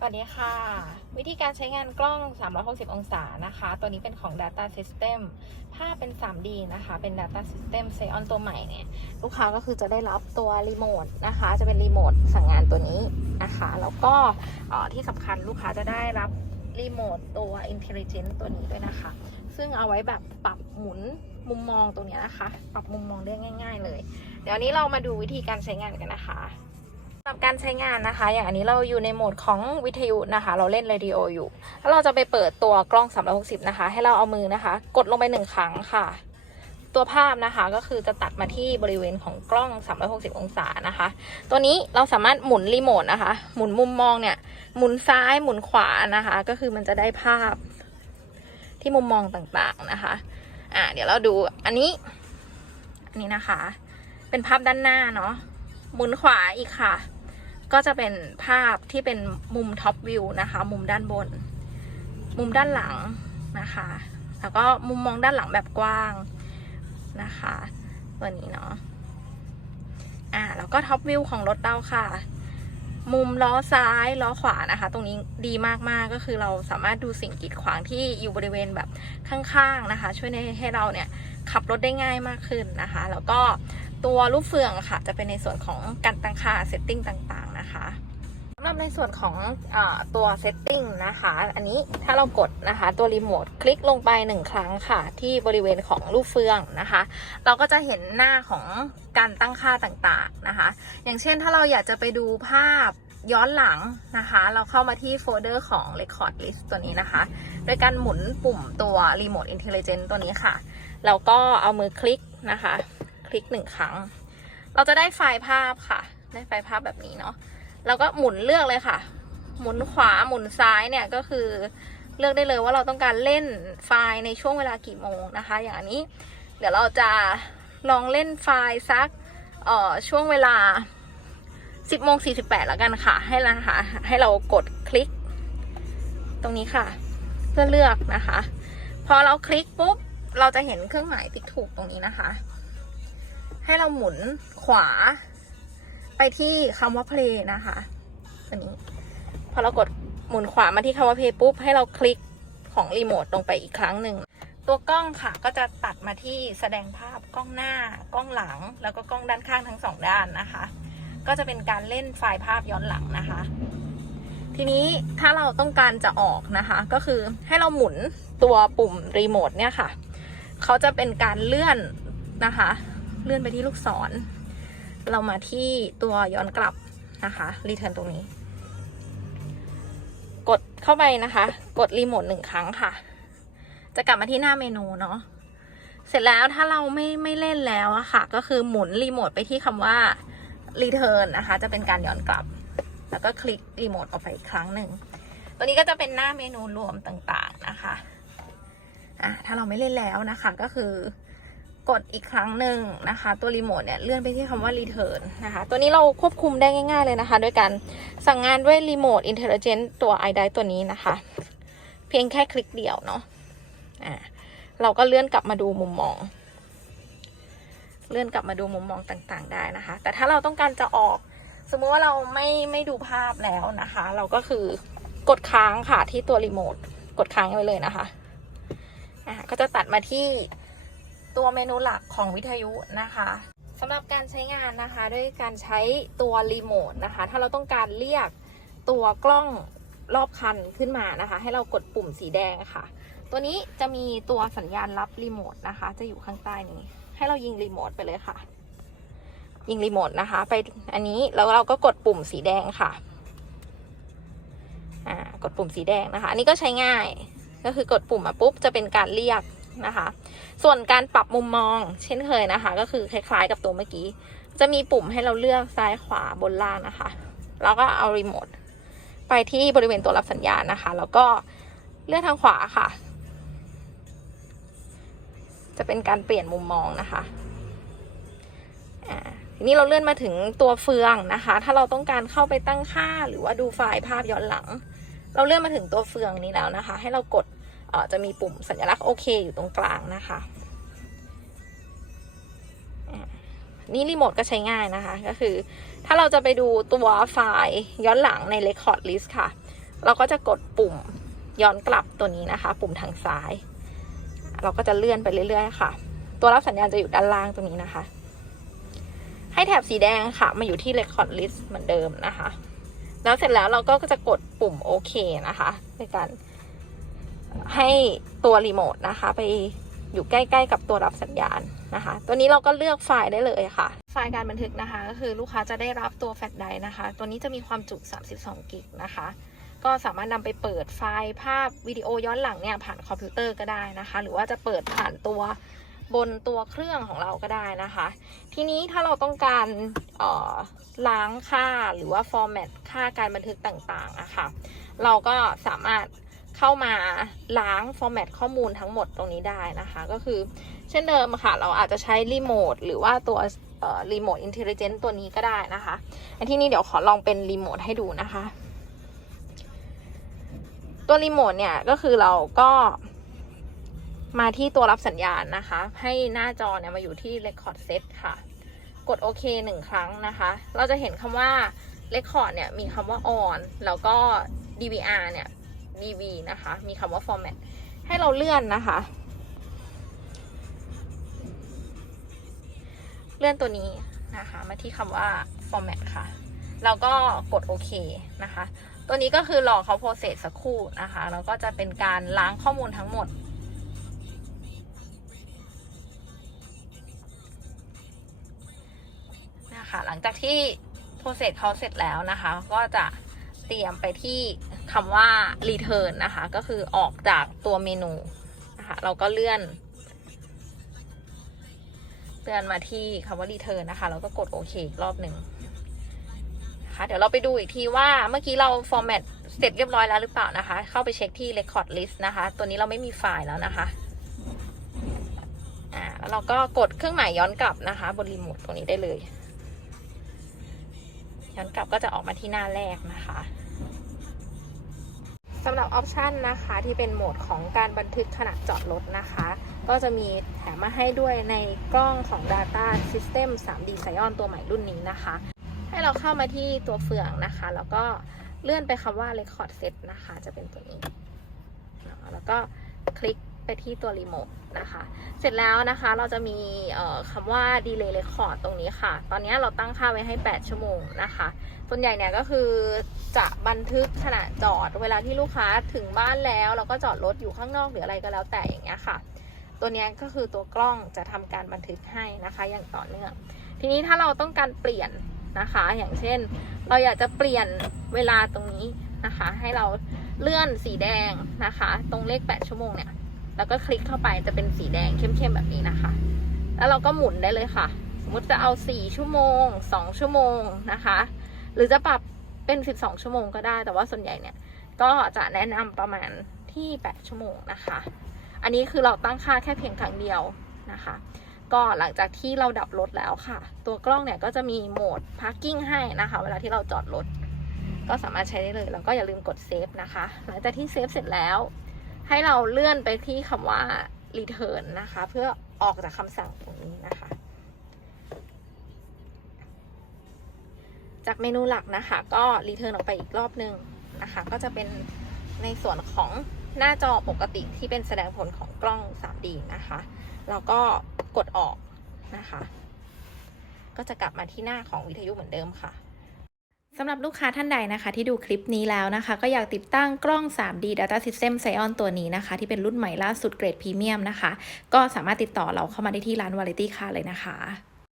สวัสดีค่ะ วิธีการใช้งานกล้อง 360 องศานะคะ ตัวนี้เป็นของ Data System ภาพเป็น 3D นะคะ เป็น Data System s e on ตัวใหม่เนี่ย ลูกค้าก็คือจะได้รับตัวรีโมทนะคะ จะเป็นรีโมทสั่งงานตัวนี้นะคะ แล้วก็ที่สำคัญลูกค้าจะได้รับรีโมทตัว Intelligent ตัวนี้ด้วยนะคะ ซึ่งเอาไว้แบบปรับหมุนมุมมองตรงเนี้นะคะ ปรับมุมมองได้ง่าย ๆ เลย เดี๋ยวนี้เรามาดูวิธีการใช้งานกันนะคะำหรับการใช้งานนะคะ อย่างอันนี้เราอยู่ในโหมดของวิทยุนะคะ เราเล่นเรดิโออยู่แล้วเราจะไปเปิดตัวกล้อง 360 นะคะ ให้เราเอามือนะคะ กดลงไปหนึ่งครั้งค่ะ ตัวภาพนะคะก็คือจะตัดมาที่บริเวณของกล้อง 360 องศานะคะ ตัวนี้เราสามารถหมุนรีโมทนะคะ หมุนมุมมองเนี่ย หมุนซ้ายหมุนขวานะคะ ก็คือมันจะได้ภาพที่มุมมองต่างๆนะคะอ่าเดี๋ยวเราดูอันนี้ อันนี้นะคะ เป็นภาพด้านหน้าเนาะหมุนขวาอีกค่ะ ก็จะเป็นภาพที่เป็นมุมท็อปวิวนะคะ มุมด้านบน มุมด้านหลังนะคะ แล้วก็มุมมองด้านหลังแบบกว้างนะคะตัวนี้เนาะอ่าแล้วก็ท็อปวิวของรถเราค่ะ มุมล้อซ้ายล้อขวานะคะ ตรงนี้ดีมากๆก็คือเราสามารถดูสิ่งกีดขวางที่อยู่บริเวณแบบข้างๆนะคะ ช่วยให้เราเนี่ยขับรถได้ง่ายมากขึ้นนะคะ แล้วก็ตัวลูกเฟืองค่ะ จะเป็นในส่วนของการตั้งค่าเซตติ้งต่างๆ นะคะสำหรับในส่วนของอตัวเซตติ้งนะคะ อันนี้ถ้าเรากดนะคะ ตัวรีโมทคลิกลงไปหนึ่งครั้งค่ะ ที่บริเวณของลูกเฟืองนะคะ เราก็จะเห็นหน้าของการตั้งค่าต่างๆนะคะ อย่างเช่นถ้าเราอยากจะไปดูภาพย้อนหลังนะคะ เราเข้ามาที่โฟลเดอร์ของ Record List ตัวนี้นะคะ โดยการหมุนปุ่มตัว Remote Intelligence ตัวนี้ค่ะแล้วก็เอามือคลิกนะคะ คลิกหนึ่งครั้ง เราจะได้ไฟล์ภาพค่ะ ได้ไฟล์ภาพแบบนี้เนาะ แล้วก็หมุนเลือกเลยค่ะ หมุนขวาหมุนซ้ายเนี่ยก็คือเลือกได้เลยว่าเราต้องการเล่นไฟล์ในช่วงเวลากี่โมงนะคะ อย่างนี้ เดี๋ยวเราจะลองเล่นไฟล์สักเอ่อช่วงเวลา 10โมง48แล้วกันค่ะ ให้นะคะให้เรากดคลิก ตรงนี้ค่ะ เพื่อเลือกนะคะ พอเราคลิกปุ๊บเราจะเห็นเครื่องหมายติ๊กถูกตรงนี้นะคะ ให้เราหมุนขวา ไปที่คำว่า play นะคะตัวนี้ พอเรากดหมุนขวามาที่คำว่า play ปุ๊บให้เราคลิกของรีโมทลงไปอีกครั้งหนึ่งตัวกล้องค่ะก็จะตัดมาที่แสดงภาพกล้องหน้ากล้องหลัง แล้วก็กล้องด้านข้างทั้งสองด้านนะคะ ก็จะเป็นการเล่นไฟล์ภาพย้อนหลังนะคะ ทีนี้ถ้าเราต้องการจะออกนะคะ ก็คือให้เราหมุนตัวปุ่มรีโมทเนี่ยค่ะเขาจะเป็นการเลื่อนนะคะ เลื่อนไปที่ลูกศร เรามาที่ตัวย้อนกลับนะคะรีเทิร์นตรงนี้ กดเข้าไปนะคะ กดรีโมทหนึ่งครั้งค่ะ จะกลับมาที่หน้าเมนูเนาะเสร็จแล้วถ้าเราไม่ไม่เล่นแล้วอะค่ะ ก็คือหมุนรีโมทไปที่คำว่า return นะคะ จะเป็นการย้อนกลับ แล้วก็คลิกรีโมทออกไปอีกครั้งหนึ่ง ตัวนี้ก็จะเป็นหน้าเมนูรวมต่างๆนะคะอะถ้าเราไม่เล่นแล้วนะคะ ก็คือ กดอีกครั้งหนึ่งนะคะ ตัวรีโมทเนี่ยเลื่อนไปที่คำว่า return นะคะ ตัวนี้เราควบคุมได้ง่าย ๆเลยนะคะโดยการสั่งงานด้วยรีโมท intelligent ตัว i d i ตัวนี้นะคะ เพียงแค่คลิกเดียวเนาะอ่าเราก็เลื่อนกลับมาดูมุมมอง เลื่อนกลับมาดูมุมมองต่างๆ ได้นะคะ แต่ถ้าเราต้องการจะออก สมมุติว่าเราไม่ไม่ดูภาพแล้วนะคะ เราก็คือกดค้างค่ะที่ตัวรีโมทกดค้างไว้เลยนะคะอ่าก็จะตัดมาที่ ตัวเมนูหลักของวิทยุนะคะสำหรับการใช้งานนะคะ ด้วยการใช้ตัวรีโมทนะคะ ถ้าเราต้องการเรียกตัวกล้องรอบคันขึ้นมานะคะ ให้เรากดปุ่มสีแดงค่ะ ตัวนี้จะมีตัวสัญญาณรับรีโมทนะคะ จะอยู่ข้างใต้นี้ ให้เรายิงรีโมทไปเลยค่ะ ยิงรีโมทนะคะ ไปอันนี้แล้วเราก็กดปุ่มสีแดงค่ะกดปุ่มสีแดงนะคะ อันนี้ก็ใช้ง่าย ก็คือกดปุ่มมาปุ๊บจะเป็นการเรียก นะคะ ส่วนการปรับมุมมอง เช่นเคยนะคะ ก็คือคล้ายๆกับตัวเมื่อกี้ จะมีปุ่มให้เราเลือกซ้ายขวาบนล่างนะคะ แล้วก็เอารีโมทไปที่บริเวณตัวรับสัญญาณนะคะ แล้วก็เลือกทางขวาค่ะ จะเป็นการเปลี่ยนมุมมองนะคะทีนี้เราเลื่อนมาถึงตัวเฟืองนะคะ ถ้าเราต้องการเข้าไปตั้งค่าหรือว่าดูไฟล์ภาพย้อนหลัง เราเลื่อนมาถึงตัวเฟืองนี้แล้วนะคะ ให้เรากด จะมีปุ่มสัญลักษณ์โอเคอยู่ตรงกลางนะคะนี่รีโมทก็ใช้ง่ายนะคะ ก็คือ ถ้าเราจะไปดูตัวไฟล์ย้อนหลังใน Record List ค่ะ เราก็จะกดปุ่มย้อนกลับตัวนี้นะคะ ปุ่มทางซ้าย เราก็จะเลื่อนไปเรื่อยๆค่ะ ตัวรับสัญญาณจะอยู่ด้านล่างตรงนี้นะคะ ให้แถบสีแดงค่ะมาอยู่ที่ Record List เหมือนเดิมนะคะ แล้วเสร็จแล้วเราก็จะกดปุ่มโอเคนะคะในการ ให้ตัวรีโมทนะคะ ไปอยู่ใกล้ๆกับตัวรับสัญญาณนะคะ ตัวนี้เราก็เลือกไฟล์ได้เลยค่ะ ไฟล์การบันทึกนะคะ ก็คือลูกค้าจะได้รับตัวแฟลชไดร์นะคะ ตัวนี้จะมีความจุ 32 กิกนะคะ ก็สามารถนำไปเปิดไฟล์ภาพวิดีโอย้อนหลังเนี่ยผ่านคอมพิวเตอร์ก็ได้นะคะ หรือว่าจะเปิดผ่านตัวบนตัวเครื่องของเราก็ได้นะคะ ทีนี้ถ้าเราต้องการออล้างค่าหรือว่าฟอร์แมตค่าการบันทึกต่างๆอะค่ะ เราก็สามารถ เข้ามาล้างฟอร์แมตข้อมูลทั้งหมดตรงนี้ได้นะคะ ก็คือเช่นเดิมค่ะ เราอาจจะใช้รีโมทหรือว่าตัวรีโมทอินเทลเจนต์ตัวนี้ก็ได้นะคะอันที่นี้เดี๋ยวขอลองเป็นรีโมทให้ดูนะคะ ตัวรีโมทเนี่ยก็คือเราก็มาที่ตัวรับสัญญาณนะคะ ให้หน้าจอเนี่ยมาอยู่ที่ Record Set ค่ะ กดโอเคหนึ่งครั้งนะคะ เราจะเห็นคำว่า Record เนี่ยมีคำว่า on แล้วก็ DVR เนี่ย DV นะคะ มีคำว่า format ให้เราเลื่อนนะคะ เลื่อนตัวนี้นะคะ มาที่คำว่า format ค่ะ แล้วก็กดโอเคนะคะ ตัวนี้ก็คือรอเขาโปรเซสสักครู่นะคะ แล้วก็จะเป็นการล้างข้อมูลทั้งหมดนะคะหลังจากที่โปรเซสเขาเสร็จแล้วนะคะ ก็จะเตรียมไปที่ คำว่า return นะคะ ก็คือออกจากตัวเมนูนะคะเราก็เลื่อนเลื่อนมาที่คำว่า return นะคะแล้วก็กดโอเคอีกรอบหนึ่งนะคะเดี๋ยวเราไปดูอีกทีว่าเมื่อกี้เรา format เสร็จเรียบร้อยแล้วหรือเปล่านะคะ เข้าไปเช็คที่ record list นะคะ ตัวนี้เราไม่มีไฟล์แล้วนะคะ อ่าแล้วเราก็กดเครื่องหมายย้อนกลับนะคะ บนรีโมทตรงนี้ได้เลย ย้อนกลับก็จะออกมาที่หน้าแรกนะคะำหรับออปชันนะคะที่เป็นโหมดของการบันทึกขณะจอดรถนะคะ ก็จะมีแถมมาให้ด้วยในกล้องของ Data System 3D Xion ตัวใหม่รุ่นนี้นะคะ ให้เราเข้ามาที่ตัวเฟืองนะคะ แล้วก็เลื่อนไปคำว่า Record Set นะคะ จะเป็นตัวนี้ แล้วก็คลิก ไปที่ตัวรีโมทนะคะ เสร็จแล้วนะคะเราจะมีคำว่า Delay Record ตรงนี้ค่ะ ตอนนี้เราตั้งค่าไว้ให้ 8 ชั่วโมงนะคะ ส่วนใหญ่เนี่ยก็คือจะบันทึกขณะจอดเวลาที่ลูกค้าถึงบ้านแล้วแล้วก็จอดรถอยู่ข้างนอกหรืออะไรก็แล้วแต่อย่างเงี้ยค่ะ ตัวเนี้ยก็คือตัวกล้องจะทำการบันทึกให้นะคะอย่างต่อเนื่อง ทีนี้ถ้าเราต้องการเปลี่ยนนะคะ อย่างเช่น เราอยากจะเปลี่ยนเวลาตรงนี้นะคะ ให้เราเลื่อนสีแดงนะคะ ตรงเลข 8 ชั่วโมงเนี่ย แล้วก็คลิกเข้าไปจะเป็นสีแดงเข้มๆแบบนี้นะคะ แล้วเราก็หมุนได้เลยค่ะ สมมติจะเอา 4 ชั่วโมง 2 ชั่วโมงนะคะ หรือจะปรับเป็น 12 ชั่วโมงก็ได้ แต่ว่าส่วนใหญ่เนี่ย ก็จะแนะนำประมาณที่ 8 ชั่วโมงนะคะ อันนี้คือเราตั้งค่าแค่เพียงครั้งเดียวนะคะ ก็หลังจากที่เราดับรถแล้วค่ะ ตัวกล้องเนี่ยก็จะมีโหมด parking ให้นะคะ เวลาที่เราจอดรถก็สามารถใช้ได้เลย แล้วก็อย่าลืมกดเซฟนะคะ หลังจากที่เซฟเสร็จแล้ว ให้เราเลื่อนไปที่คำว่า return นะคะ เพื่อออกจากคำสั่งตรงนี้นะคะ จากเมนูหลักนะคะ ก็ return ออกไปอีกรอบหนึ่งนะคะ ก็จะเป็นในส่วนของหน้าจอปกติที่เป็นแสดงผลของกล้อง 3D นะคะ แล้วก็กดออกนะคะ ก็จะกลับมาที่หน้าของวิทยุเหมือนเดิมค่ะ สำหรับลูกค้าท่านใดนะคะที่ดูคลิปนี้แล้วนะคะ ก็อยากติดตั้งกล้อง 3D Data System Sion ตัวนี้นะคะ ที่เป็นรุ่นใหม่ล่าสุดเกรดพรีเมียมนะคะ ก็สามารถติดต่อเราเข้ามาได้ที่ร้าน Variety Car เลยนะคะ